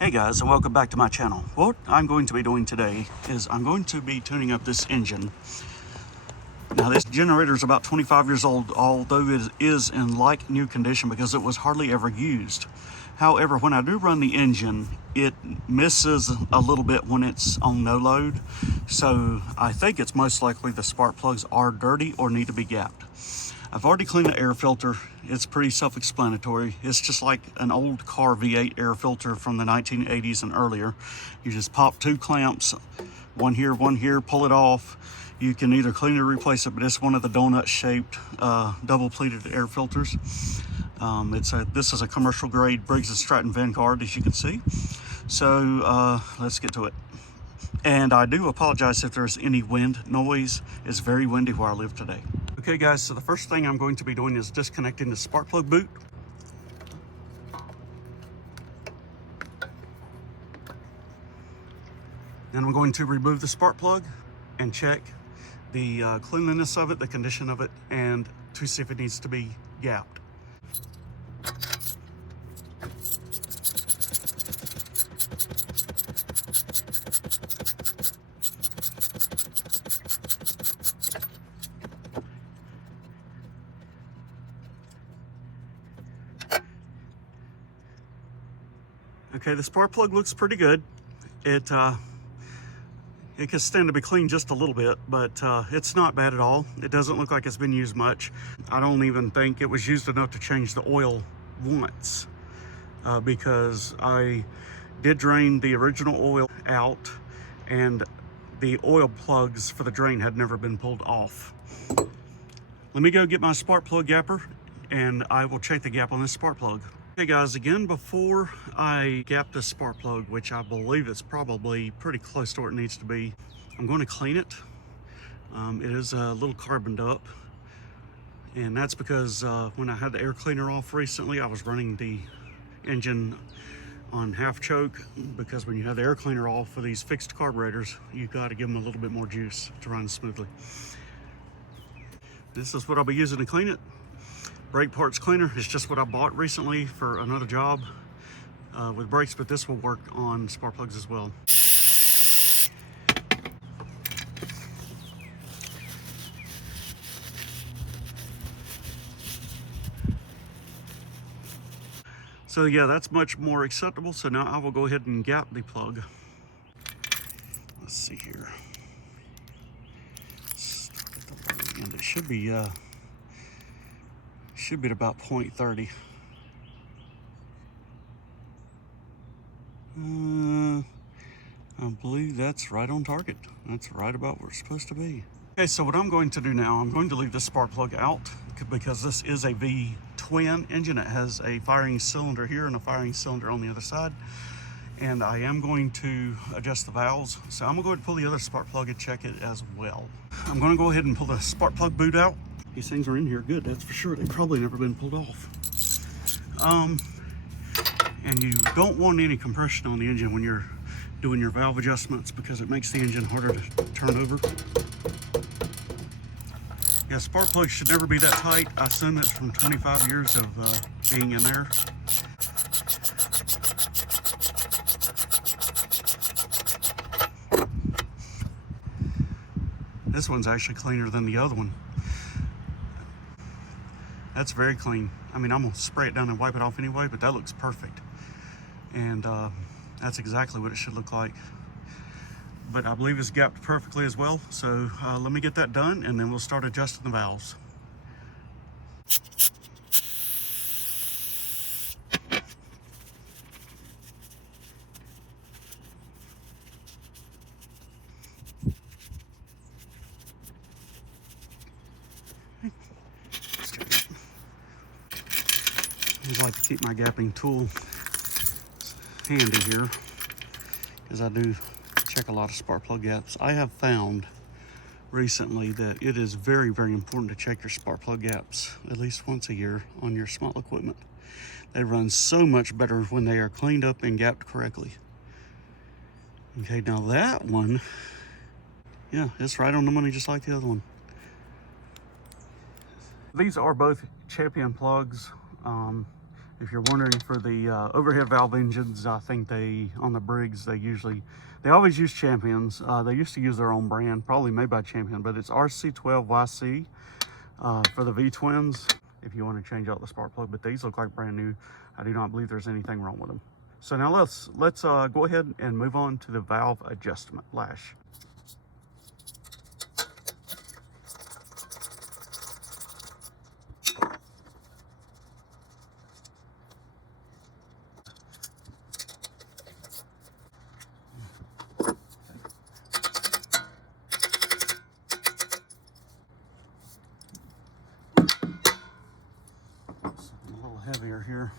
Hey guys, and welcome back to my channel. What I'm going to be doing today is I'm going to be tuning up this engine. Now this generator is about 25 years old, although it is in like new condition because it was hardly ever used. However, when I do run the engine, it misses a little bit when it's on no load. So I think it's most likely the spark plugs are dirty or need to be gapped. I've already cleaned the air filter. It's pretty self-explanatory. It's just like an old car V8 air filter from the 1980s and earlier. You just pop two clamps, one here, pull it off. You can either clean it or replace it, but it's one of the donut-shaped double pleated air filters. This is a commercial grade Briggs and Stratton Vanguard, as you can see. So let's get to it. And I do apologize if there's any wind noise. It's very windy where I live today. Okay guys, so the first thing I'm going to be doing is disconnecting the spark plug boot. Then I'm going to remove the spark plug and check the cleanliness of it, the condition of it, and to see if it needs to be gapped. Okay, the spark plug looks pretty good. It can stand to be cleaned just a little bit, but it's not bad at all. It doesn't look like it's been used much. I don't even think it was used enough to change the oil once, because I did drain the original oil out and the oil plugs for the drain had never been pulled off. Let me go get my spark plug gapper and I will check the gap on this spark plug. Okay guys, again, before I gap this spark plug, which I believe it's probably pretty close to where it needs to be, I'm going to clean it. It is a little carboned up, and that's because when I had the air cleaner off recently, I was running the engine on half choke, because when you have the air cleaner off for these fixed carburetors, you've got to give them a little bit more juice to run smoothly. This is what I'll be using to clean it. Brake parts cleaner is just what I bought recently for another job with brakes, but this will work on spark plugs as well. So yeah, that's much more acceptable. So now I will go ahead and gap the plug. Let's see here. And it should be at about 0.30. I believe that's right on target. That's right about where it's supposed to be. Okay, so what I'm going to do now, I'm going to leave the spark plug out because this is a V-twin engine. It has a firing cylinder here and a firing cylinder on the other side. And I am going to adjust the valves. So I'm gonna go ahead and pull the other spark plug and check it as well. I'm gonna go ahead and pull the spark plug boot out. These things are in here good, that's for sure. They've probably never been pulled off. And you don't want any compression on the engine when you're doing your valve adjustments because it makes the engine harder to turn over. Yeah, spark plugs should never be that tight. I assume it's from 25 years of being in there. This one's actually cleaner than the other one. That's very clean. I mean, I'm gonna spray it down and wipe it off anyway, but that looks perfect. And that's exactly what it should look like. But I believe it's gapped perfectly as well. So let me get that done and then we'll start adjusting the valves. I like to keep my gapping tool handy here because I do check a lot of spark plug gaps. I have found recently that it is very, very important to check your spark plug gaps at least once a year on your small equipment. They run so much better when they are cleaned up and gapped correctly. Okay, now that one, yeah, it's right on the money just like the other one. These are both Champion plugs. If you're wondering for the overhead valve engines, I think on the Briggs, they always use Champions. They used to use their own brand, probably made by Champion, but it's RC12YC for the V-twins, if you want to change out the spark plug. But these look like brand new. I do not believe there's anything wrong with them. So now let's go ahead and move on to the valve adjustment lash. Heavier here.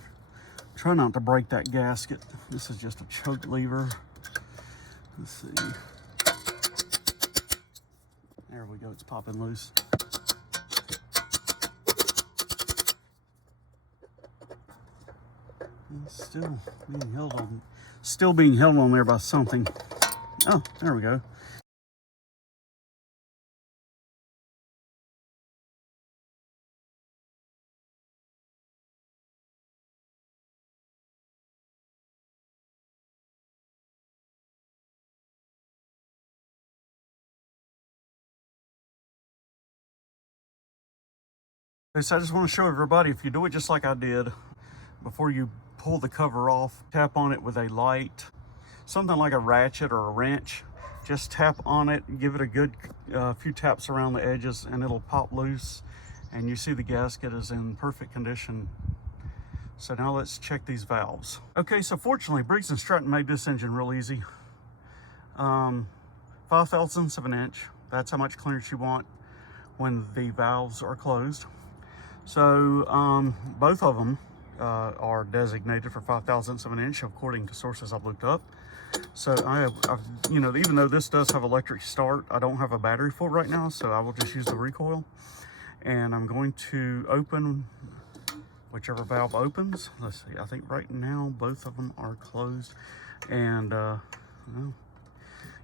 Try not to break that gasket. This is just a choke lever. Let's see. There we go, it's popping loose. It's still being held on there by something. Oh, there we go. Okay, so I just want to show everybody, if you do it just like I did, before you pull the cover off, tap on it with a light, something like a ratchet or a wrench. Just tap on it, give it a good few taps around the edges, and it'll pop loose. And you see the gasket is in perfect condition. So now let's check these valves. Okay, so fortunately, Briggs and Stratton made this engine real easy. 5/1000ths of an inch. That's how much clearance you want when the valves are closed. So both of them are designated for 5/1000ths of an inch according to sources I've looked up. So I've you know, even though this does have electric start, I don't have a battery for it right now, so I will just use the recoil. And I'm going to open whichever valve opens. Let's see, I think right now both of them are closed. And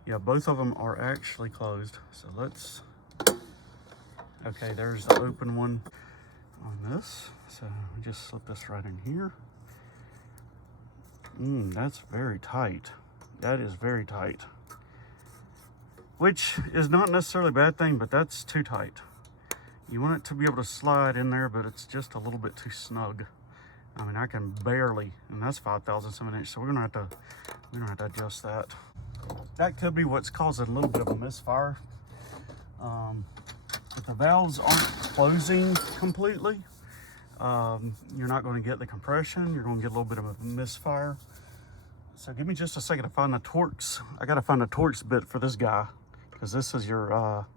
yeah, both of them are actually closed. So let's, okay, there's the open one on this. So just slip this right in here. That's very tight. That is very tight. Which is not necessarily a bad thing, but that's too tight. You want it to be able to slide in there, but it's just a little bit too snug. I mean, I can barely, and that's 5/1000ths of an inch, so we're gonna have to adjust that. That could be what's causing a little bit of a misfire. If the valves aren't closing completely, you're not going to get the compression. You're going to get a little bit of a misfire. So give me just a second to find the Torx. I got to find the Torx bit for this guy, because this is your all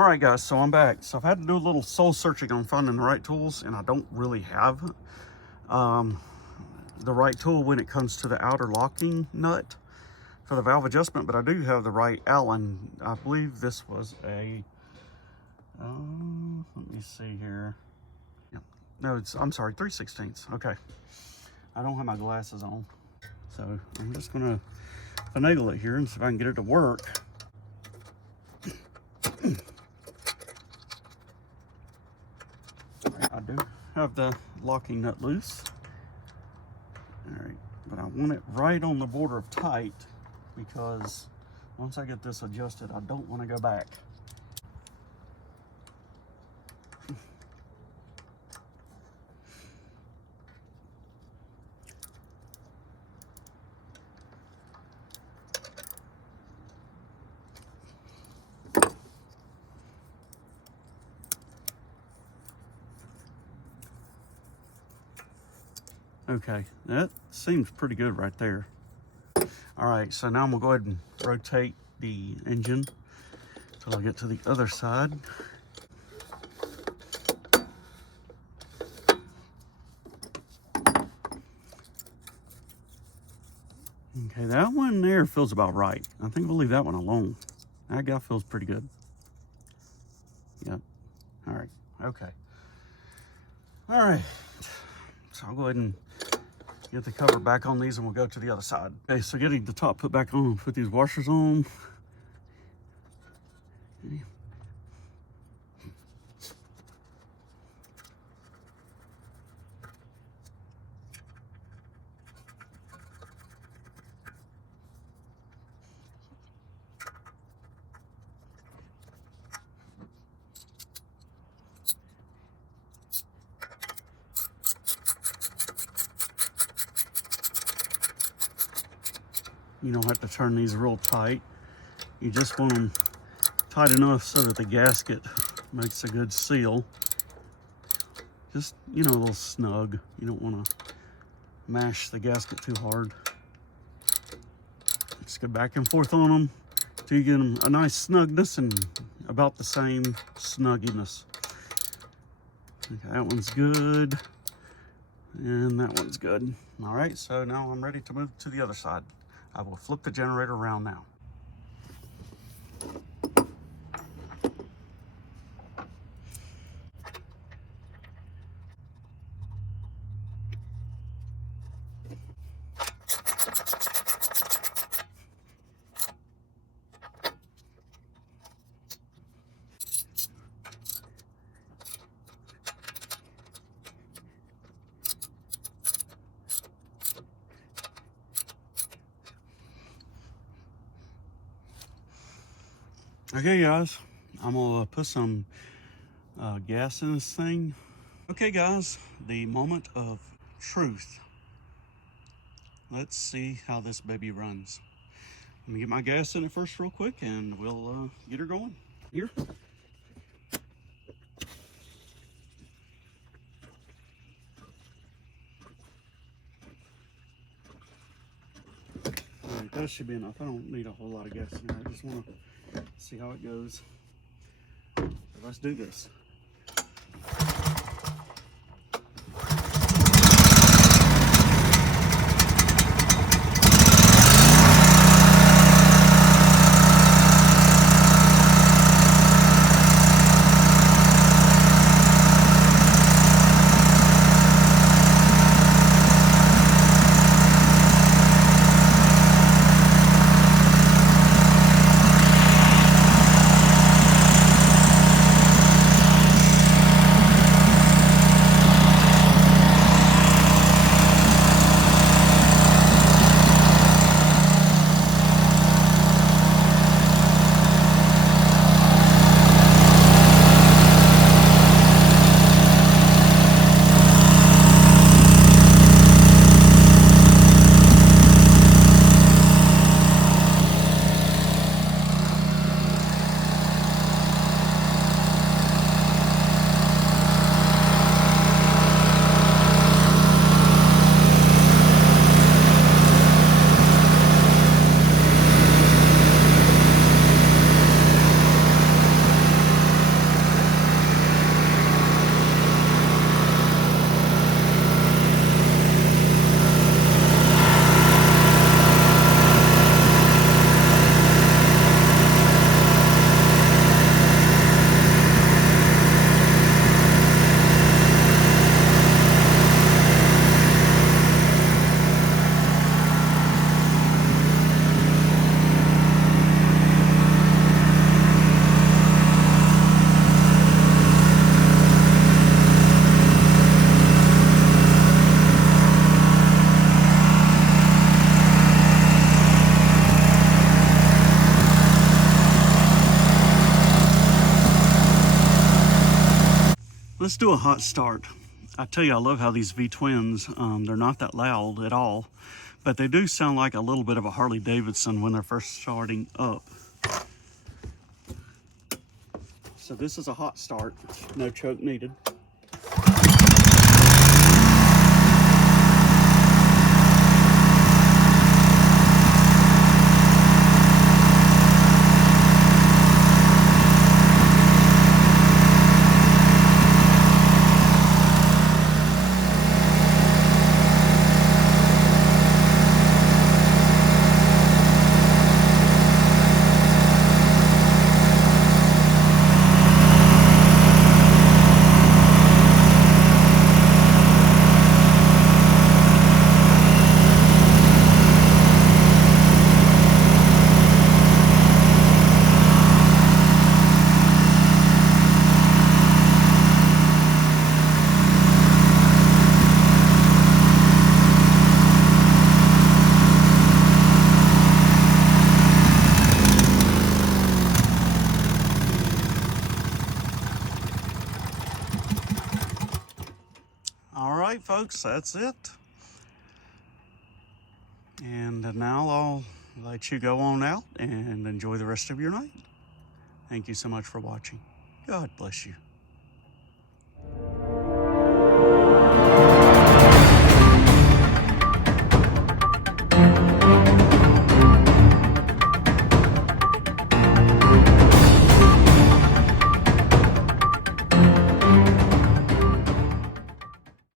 right guys, so I'm back. So I've had to do a little soul searching on finding the right tools, and I don't really have the right tool when it comes to the outer locking nut for the valve adjustment, but I do have the right Allen. I believe this was a let me see here. Yep. No, I'm sorry, 3/16. Okay, I don't have my glasses on, so I'm just gonna finagle it here and see if I can get it to work. I do have the locking nut loose. All right, but I want it right on the border of tight, because once I get this adjusted, I don't want to go back. Okay, that seems pretty good right there. All right, so now I'm gonna go ahead and rotate the engine until I get to the other side. Okay, that one there feels about right. I think we'll leave that one alone. That guy feels pretty good. Yep. All right, okay. All right, so I'll go ahead and get the cover back on these, and we'll go to the other side. Okay, so getting the top put back on, put these washers on. Okay. You don't have to turn these real tight. You just want them tight enough so that the gasket makes a good seal. Just, you know, a little snug. You don't want to mash the gasket too hard. Just go back and forth on them till you get them a nice snugness and about the same snugginess. Okay, that one's good. And that one's good. All right, so now I'm ready to move to the other side. I will flip the generator around now. Okay guys, I'm gonna put some gas in this thing. Okay guys, the moment of truth. Let's see how this baby runs. Let me get my gas in it first real quick and we'll get her going. Here. Alright, that should be enough. I don't need a whole lot of gas in there. I just want to see how it goes. So let's do this. Let's do a hot start. I tell you, I love how these V-twins, they're not that loud at all, but they do sound like a little bit of a Harley Davidson when they're first starting up. So this is a hot start, no choke needed. Folks, that's it. And now I'll let you go on out and enjoy the rest of your night. Thank you so much for watching. God bless you.